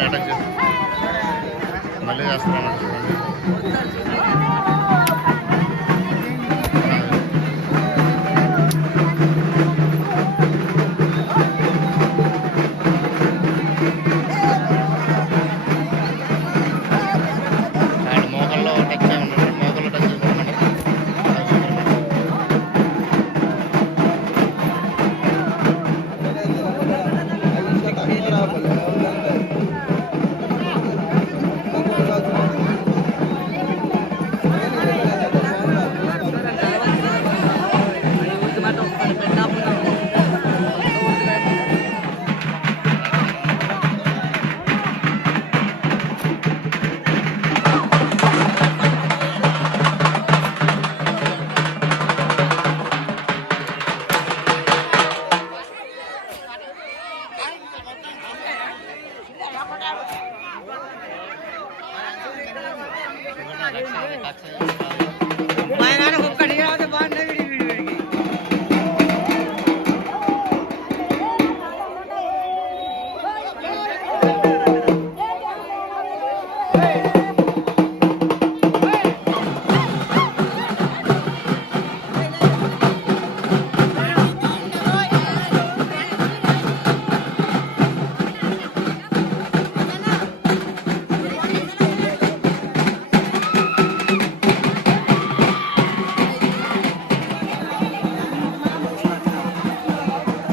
చూడండి అటాక్ చేసి మళ్ళీ చేస్తున్నాను చూడండి. మోకల్లో టచ్ చేయమన్నాడు, మోకల్లో టచ్ చేసుకోమన్నాడు.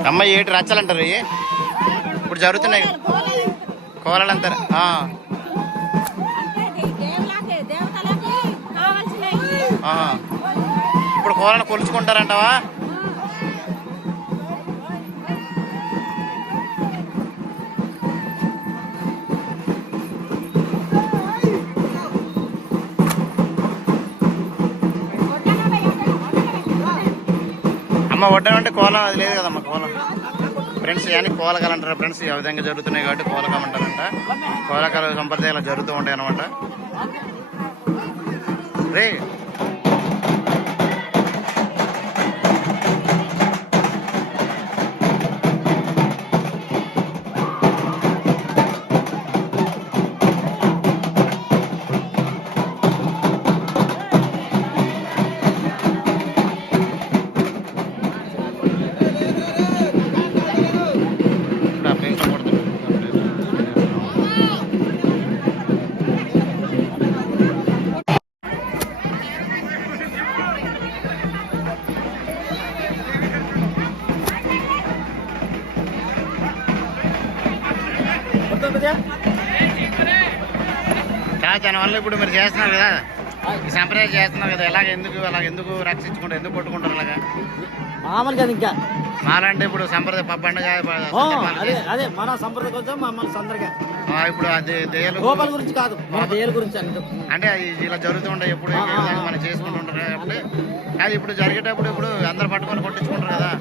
అమ్మాయి ఏటి రచ్చలు అంటారు ఇప్పుడు జరుగుతున్నాయి కోలలు అంటారు. ఇప్పుడు కోలను కొలుచుకుంటారంటావా? అమ్మ వడ్డం అంటే కోలం అది లేదు కదమ్మా, కోలం ఫ్రెండ్స్ కానీ కోలకాలు అంటారు ఫ్రెండ్స్. ఈ విధంగా జరుగుతున్నాయి కాబట్టి కోలకం అంటారంట. కోలకాలు సంప్రదాయాలు జరుగుతూ ఉంటాయి అన్నమాట. రే దానివల్ల ఇప్పుడు మీరు చేస్తున్నారు కదా, ఈ సంప్రదాయం చేస్తున్నారు కదా, ఎందుకు రక్షించుకుంటారు, ఎందుకు కొట్టుకుంటారు అలాగా? మామూలుగా ఇంకా మాలంటే ఇప్పుడు సంప్రదాయ పండుగ అదే మన సంప్రదాయం కోసం మమ్మల్ని సందర్గా ఇప్పుడు అది దెయ్యాల గురించి కాదు, దెయ్యాల గురించి అంటే ఇలా జరుగుతూ ఉంటాయి ఎప్పుడు మనం చేసుకుంటూ ఉంటారు కాబట్టి. అది ఇప్పుడు జరిగేటప్పుడు ఇప్పుడు అందరు పట్టుకొని కొట్టించుకుంటారు కదా.